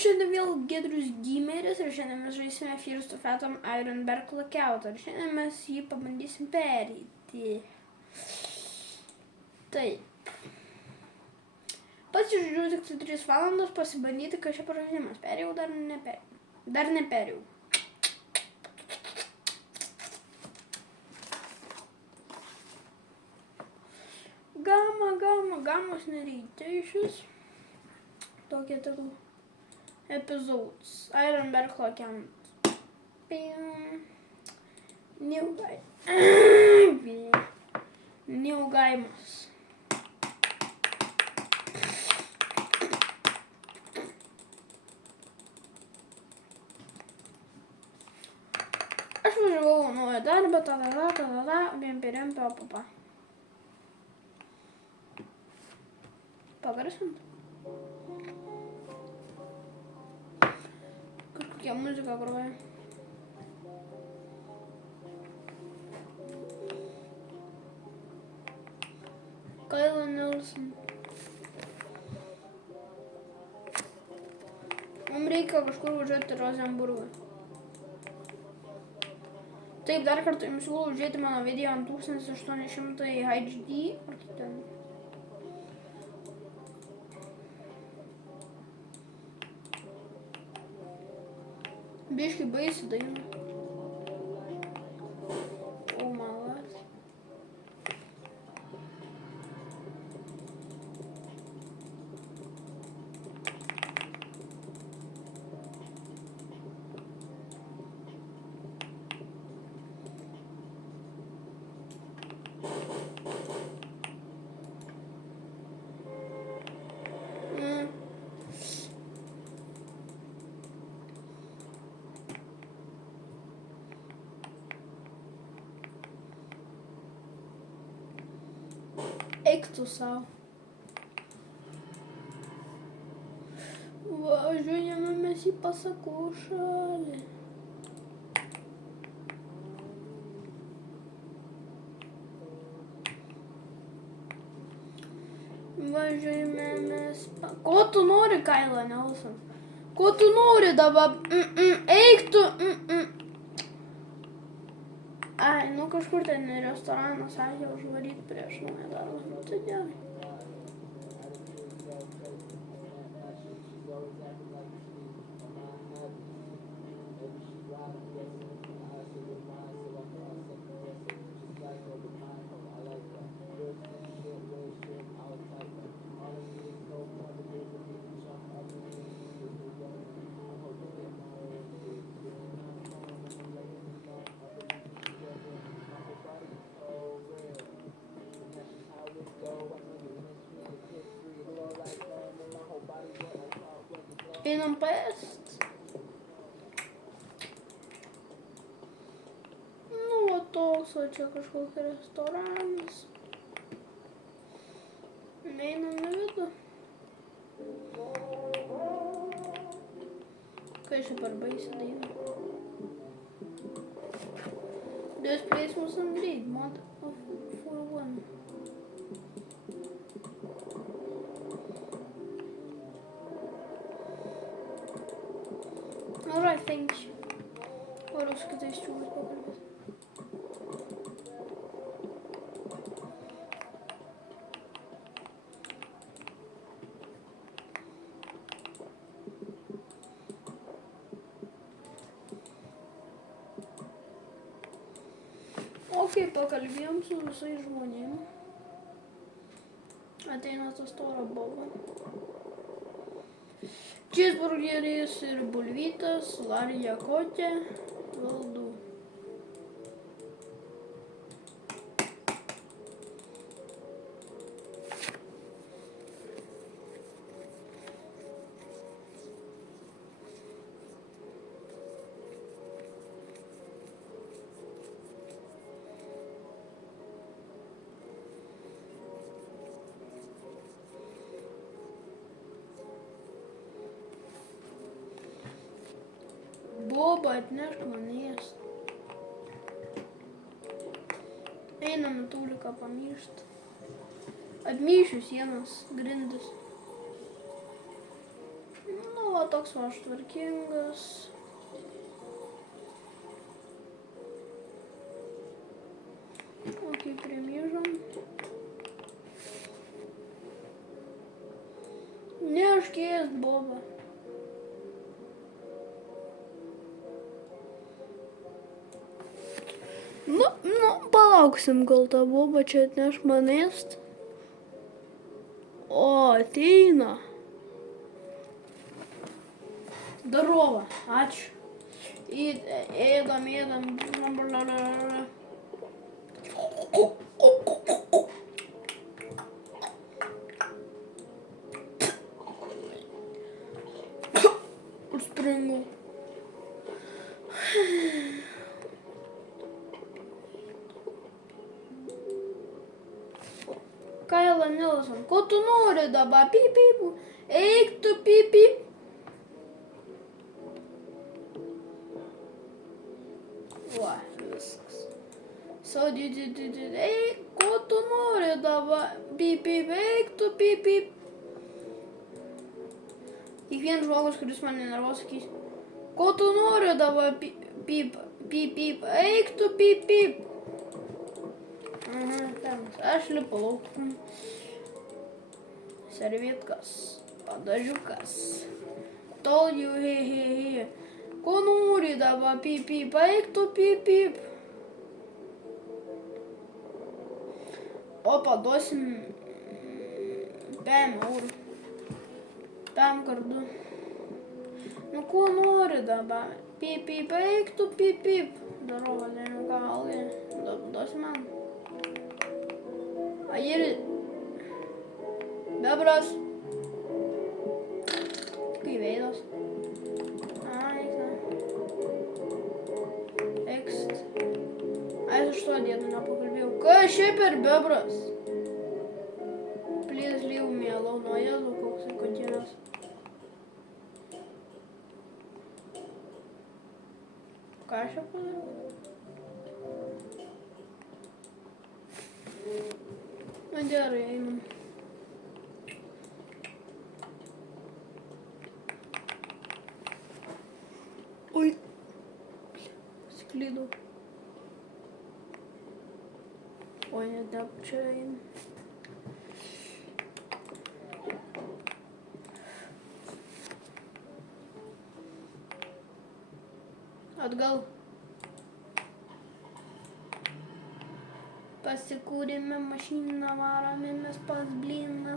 šiandien vėl Giedrius Gimeris ir šiandien mes žaisime First of Atom Ironberg Lockout. Ir šiandien mes jį pabandysim pereiti. Taip. Pasižiūrėjau tik 3 valandos pasibandyti, kai čia pažaidimas. Perėjau, dar neperėjau. Dar neperėjau. Gamos nereikia iš vis. Tokie tegul episodes. Ironberg Lockout. New Gaimas. Aš važiavau naują darbą, vien papa. Pagarsint. Kažkokia muzika groja. Kyle Nelson. Mums reikia kažkur važiuoti Rosenburgą. Taip, dar kartą jums siūlau žiūrėti mano video ant 1800 HD. Ar ten? Biškai baisi daina. O, malas. Eik tu savo. Važiuojame mes į pasakų šalį. Važiuojame mes... Ko tu nori, Kyle Nelson? Ko tu nori dabar? Eik tu... Ai, nu kažkur ten restoranas sakė užvaryti prieš naują darbą. Nu tai gerai. Einam paėst. Nu, va toks, o čia kažkoks restoranas. Einam į vidų. Kai čia per baisi daina. This place wasn't great, mod of for one. Alright, thanks. Ora su kitais čiūvais pakalbės. Ok, pakalbėjom su visais žmonėm. Ateina tas Tora Boba. Cheeseburgeris ir bulvytas, Larija Kotė, valdu. Boba, atnešk man ėst. Einam į Tuliką pamyšt. Atmyšiu sienas, grindis. Nu, va toks va aš tvarkingas. Okei, primyžom. Neškės, Boba. Nu, palauksim, kol ta Boba čia atneš man ėst. O, ateina. Darova, ačiū. Ėdam. Užspringau. Kaila Nilsson, ko tu nori dabar? Pip, pip. Eik tu, pip, pip. Va, viskas. Eik, ko tu nori dabar? Pip, pip, eik tu, pip, pip. Kiekvienas žmogus, kuris mane nervuos, sakys, ko tu nori dabar? Pip, pip, pip, eik tu, pip, pip. Aš lipu lauk. Servietkas, padažiukas. Told you, he. Ko nori dabar, pip, pip, eik tu, pip, pip. O paduosim 5 eurų. 5 kartų. Nu, ko nori dabar? Pip, pip, eik tu, pip, pip. Darova, žinau, ką valgai. Duosi man. Ayer. Bebras. Tik į veidos. Ekst. Aš to dėdu nepakalbėjau. Kas šiaip per bebras? Please leave me alone. O Jėzau, koksai kotinas. Ką aš čia padariau? Na gerai, einam. Oi. Pasiklydau. Oi, nedep čia einam. Atgal. Pasikūrėme mašiną, varomėmės pas blyną.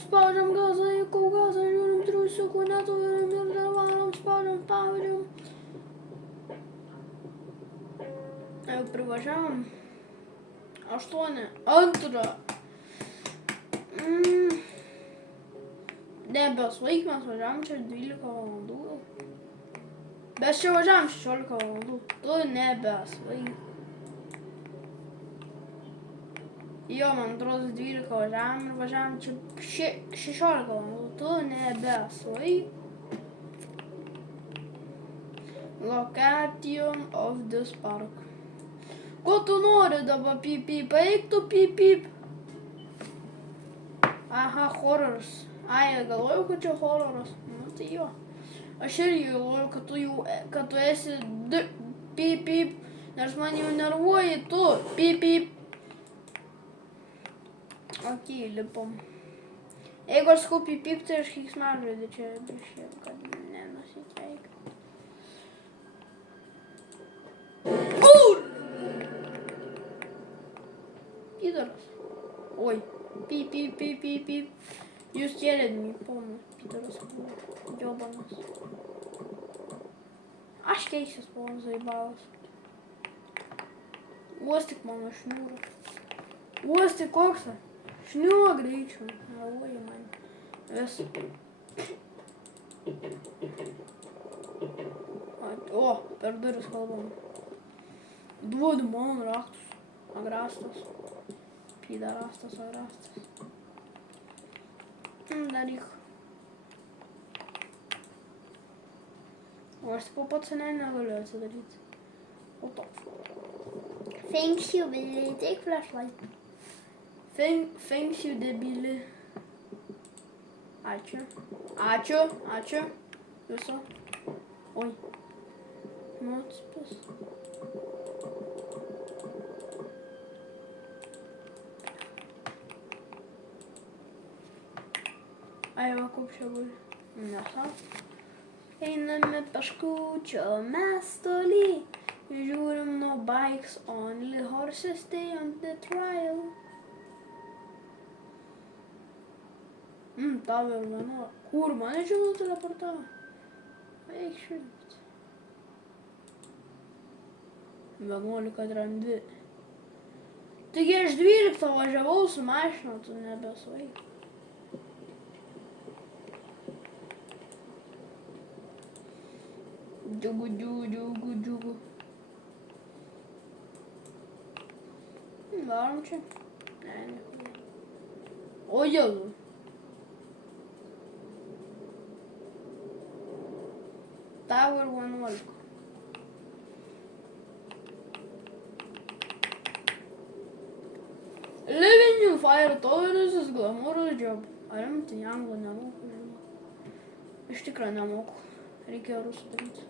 Spaudžiam gazą, įkau gazą, žiūrim triusiukų, neturim ir dar varom, spaudžiam, spaudžiam. Jau privažiavom. 8, 2. Nebesvaik, mes važiavom čia 12 valandų. Bet čia važiavom 16 valandų. Tu nebesvaik. Jo, man atrodo 12 važiavom ir važiavom čia 16 valandų. Tu nebesvaik. Location of this park. Ko tu nori dabar, pip, pip, eik tu, pip, pip. Aha, hororas. Ai, galvoju, kad čia hororas. Nu, tai jo. Aš irgi galvoju, kad tu esi pip, pip, nes man jau nervuoji tu, pip, pip. Okei, lipom. Jeigu aš sakau pip, pip, tai aš keiksmažodį čia biškai, kad nenusikeik. Pidaras. Oi, pip, pip, pip, pip, pip. Jūs kėlėdami, ponas Pidaras buvo džiobanas. Aš keisiu ponas Zaibalas. Uostyk mano šniūrą. Uostyk koksą. Šniūrą greičiau. Meluoji man. Vis. O, per duris kalbam. Duodu man raktus. Agrastas. Pidarastas, agrastas. Daryk. O aš tipo pats seniai negaliu atsidaryti. O toks. Thank you, will you take flashlight? Thanks you, debili. Ačiū. Ačiū. Ačiū. Viso. Oi. Nuotspas. Ai, va, kaip čia guli. Neha. Einame paškučio mes toli. Žiūrim no bikes, only horses stay on the trail. Tavo ir mano. Kur mane žinau teleportavo? Eik švilpti. 11:02. Taigi aš 12 važiavau su mašina, tu nebesvaik. Džiugu. Varom čia? Ne. O jau. Tavo ir 11. Living in fire tolerances glamorous job. Ar rimtai anglų nemoku? Iš tikrųjų nemoku. Reikėjo rusų daryti.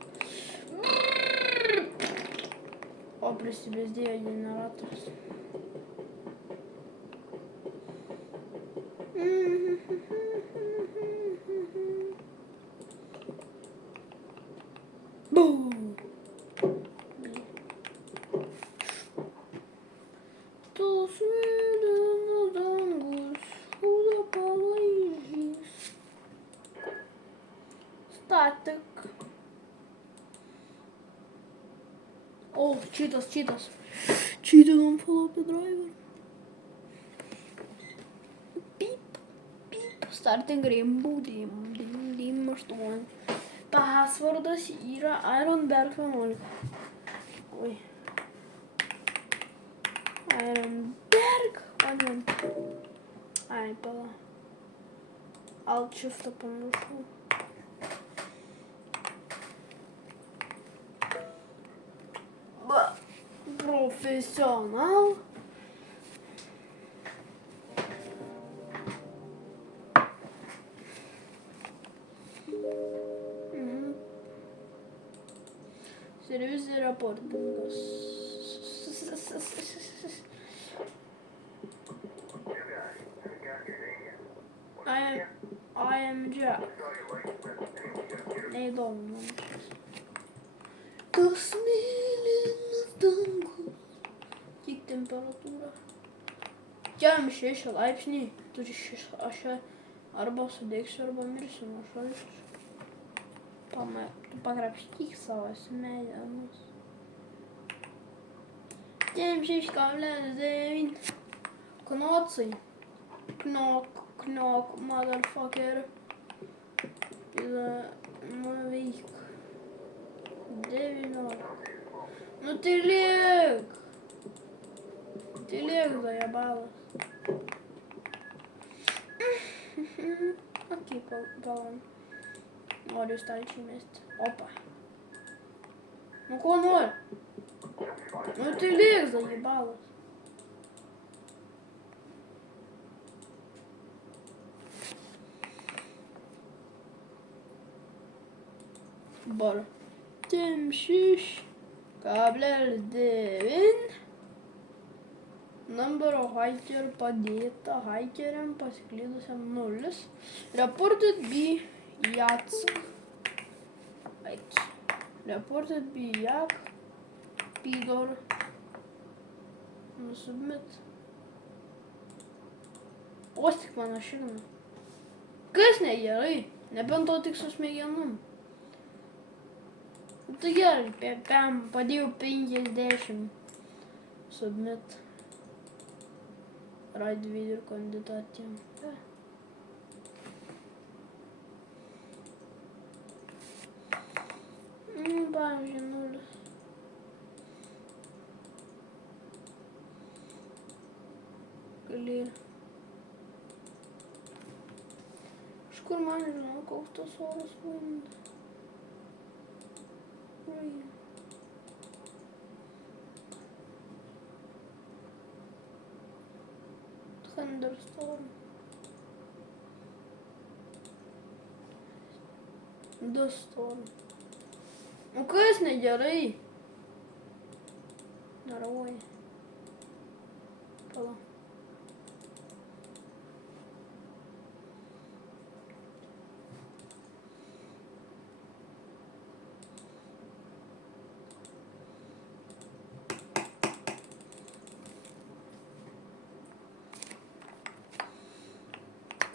O prisibezdėjo generatorius. Tos mėlynos dangus šūdo palaižys. Static. O, cheatas. Cheatinam floppy driver. Beep. Starting rainbow dim 8. Passvardas yra Ironberg 11. Oi. Ironberg 11. Ai, pala. Alt shiftą pamiršau. Profesional. Service reportingas. I am Jack. Neįdomu man. Tos mėlynos dangus. Kiek temperatūra? 6 laipsniai. Turi 6. Aš arba sudėksiu, arba mirsiu nuo šalčio. Tu pakrapštyk savo smegenus. 6,9. Knocai. Knok, motherfucker. Nuveik. 9. Nu tylėk. Tylėk, zajebalas. Okei, palam. Noriu stalčiai mesti. Opa. Nu ko nori? Nu tylėk, zajebalas. Bar. 6,9. Number of hiker padėta hikeriam pasiklydusiam 0. Reported be Jatsk. Reported be Jak. Pidor. Submit. O tik mano šigna. Kas negerai? Nebent to tik su smegenom. Tai gerai, padėjau 50. Submit. Radvidų kandidatėm. Pavyzdžiui, 0. Gali. Iš kur man žinau, koks tas oras vaindas. Thunderstorm. Duststorm. O kas negerai? Narvoji. Pala.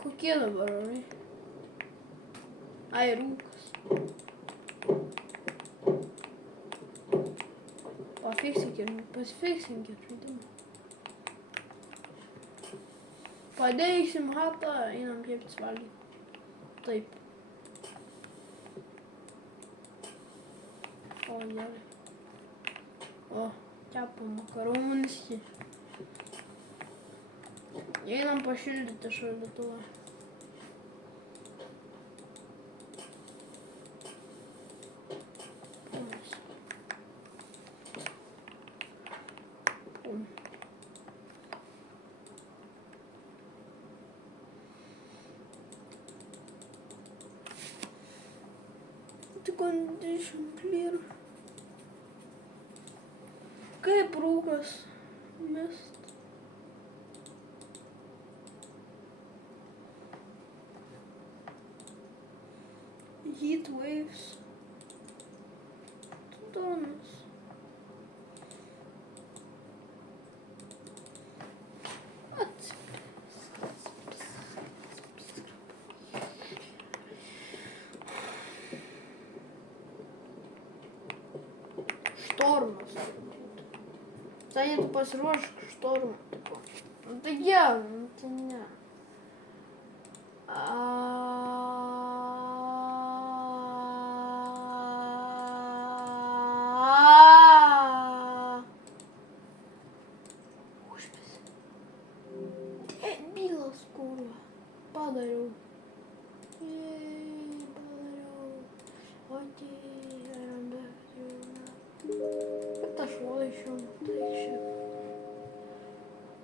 Kokie dabar orai? Ai, rūkas. Pasifiksinkit žaidimą. Padeiksim hatą, einam keptis valgyti. Taip. O, gerai. O, kepam makaronskį. Einam pašildyti šaldytuvą. Condition clear. Kaip rūkas mest. Heat waves. Tonas. Štormas. Tai tu pasiruošk štormą. Nu tai gerai, nu tai ne. Užpis. Debilas, kurva. Padariau. Padariau. O dieve, bet aš loišiu, tai šiaip.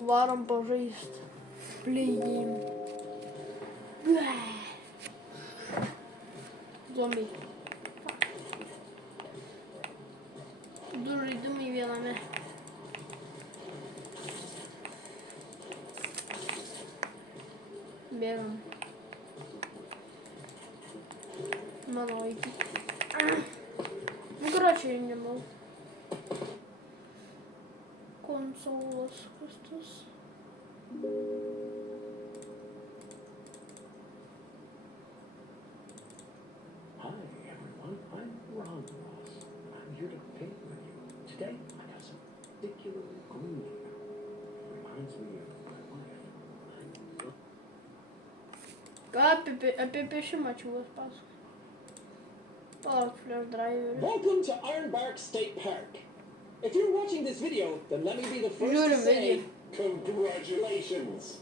Varom pažaist. Play game. Zombiai. Du žaidimai viename. Bėgam. Mano vaikai. Gračiai rengiamau. Konsolas, kas tas? Hi everyone, I'm Ron Ross. I'm here to paint with you. Today I got some particularly green here. Reminds me of my wife. Ką apie piešimą čia vas pasakoju? Palauk, flash driver. Welcome to Ironbark State Park. If you're watching this video, then let me be the first You're to a say, video. congratulations.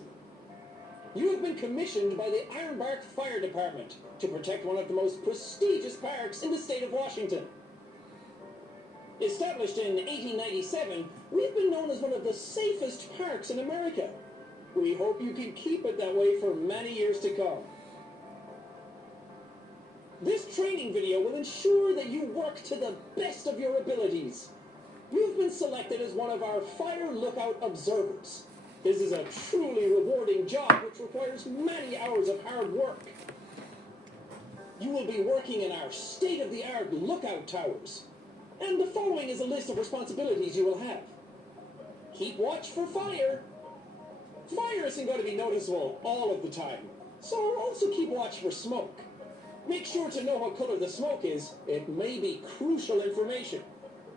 You have been commissioned by the Ironbark Fire Department to protect one of the most prestigious parks in the state of Washington. Established in 1897, we've been known as one of the safest parks in America. We hope you can keep it that way for many years to come. This training video will ensure that you work to the best of your abilities. You've been selected as one of our Fire Lookout Observers. This is a truly rewarding job which requires many hours of hard work. You will be working in our state-of-the-art lookout towers. And the following is a list of responsibilities you will have. Keep watch for fire. Fire isn't going to be noticeable all of the time, so also keep watch for smoke. Make sure to know what color the smoke is. It may be crucial information.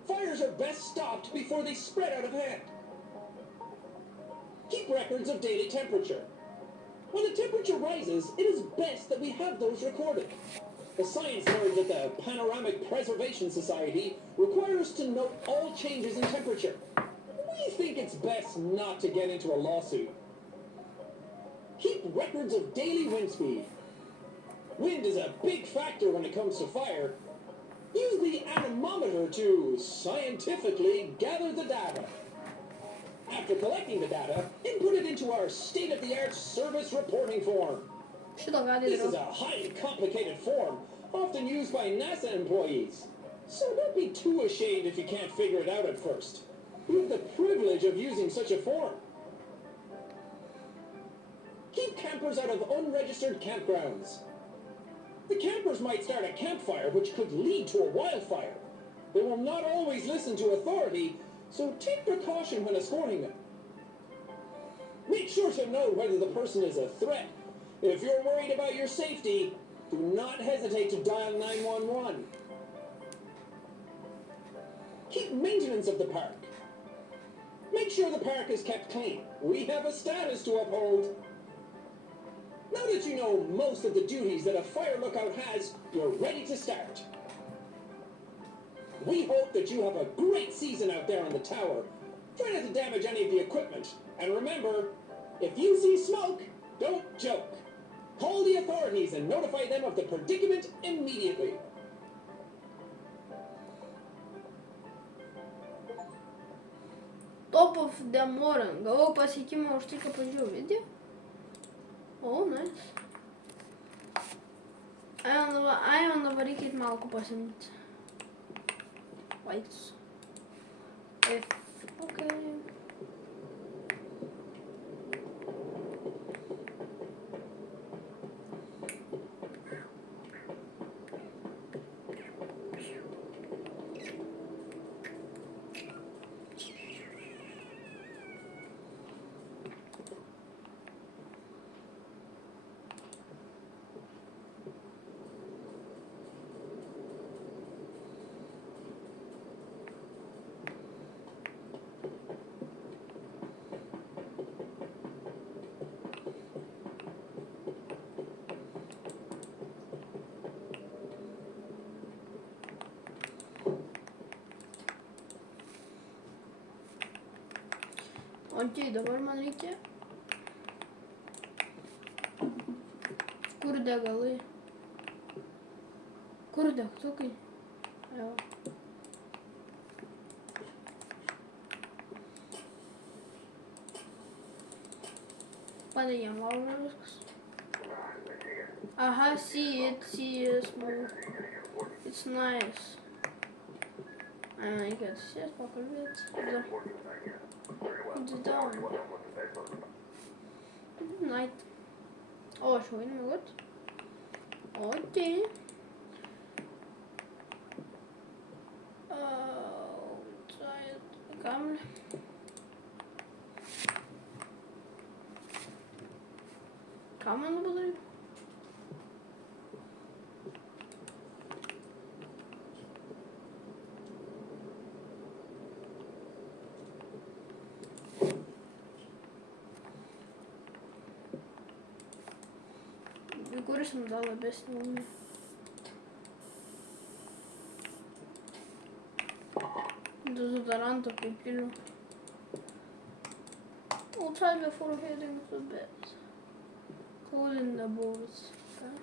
Fires are best stopped before they spread out of hand. Keep records of daily temperature. When the temperature rises, it is best that we have those recorded. The science nerds at the Panoramic Preservation Society require us to note all changes in temperature. We think it's best not to get into a lawsuit. Keep records of daily wind speed. Wind is a big factor when it comes to fire. Use the anemometer to scientifically gather the data. After collecting the data, input it into our state-of-the-art service reporting form. Šitą ką This is darau. a highly complicated form, often used by NASA employees. So don't be too ashamed if you can't figure it out at first. You have the privilege of using such a form. Keep campers out of unregistered campgrounds. The campers might start a campfire which could lead to a wildfire. They will not always listen to authority, so take precaution when escorting them. Make sure to know whether the person is a threat. If you're worried about your safety, do not hesitate to dial 911. Keep maintenance of the park. Make sure the park is kept clean. We have a status to uphold. Now that you know most of the duties that a fire lookout has, you're ready to start. We hope that you have a great season out there on the tower. Try not to damage any of the equipment. And remember, if you see smoke, don't joke. Call the authorities and notify them of the predicament immediately. Top of the morning. Gavau pasiekimą už tai, kad pažiūrėjau video. Oh, nice. Ai, dabar reikia malkų pasimti. Lights. Okay. Ok, dabar man reikia. Kur degalai? Kur degtukai? Jo. Padėjom valgą viskas. Aha, see it smooth. It's nice. I guess, yes, pakalbėti. It's down. Night. Oh, aš jau einu miegot. Okay. Kamuolį. Ką man padarai? Kuris dar labesnį ugnį. Dezodoranto pripiliu. I'll try before heading to bed. Cold in the boots. Okay.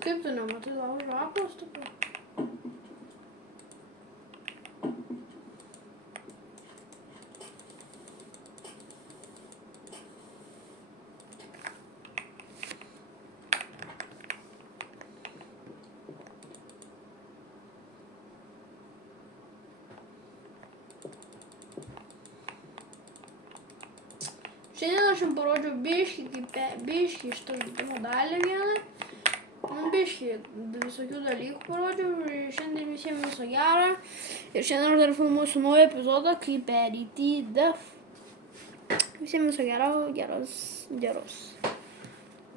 Kaip tu nematai laužo aklos tokių? Šiandien aš jums parodžiau biškį iš to žaidimo dalį vieną. Biškį visokių dalykų parodžiau. Šiandien visiems viso gero. Ir šiandien aš dar filmuosiu naują epizodą, kaip perėti į Visiems viso gero,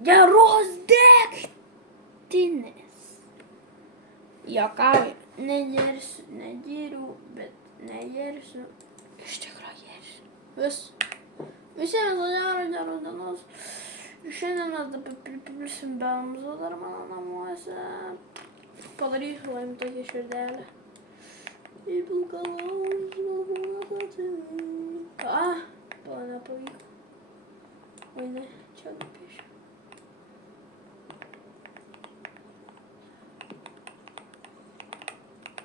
geros degtinės. Juokauju, negeriu, bet negersiu. Iš tikrųjų gersiu. Visiems viso gero, geros dienos. Šiandien mes dabar pripilsim bemzo dar mano namuose. Padarysiu laim tokią širdelę. Į pilką laužą. To nepavyko. Oi ne, čia nupiešiu.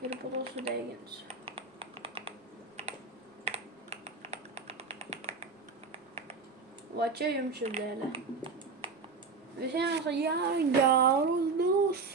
Ir po to sudeginsiu. Va čia jums širdelė. Visiems geros dienos.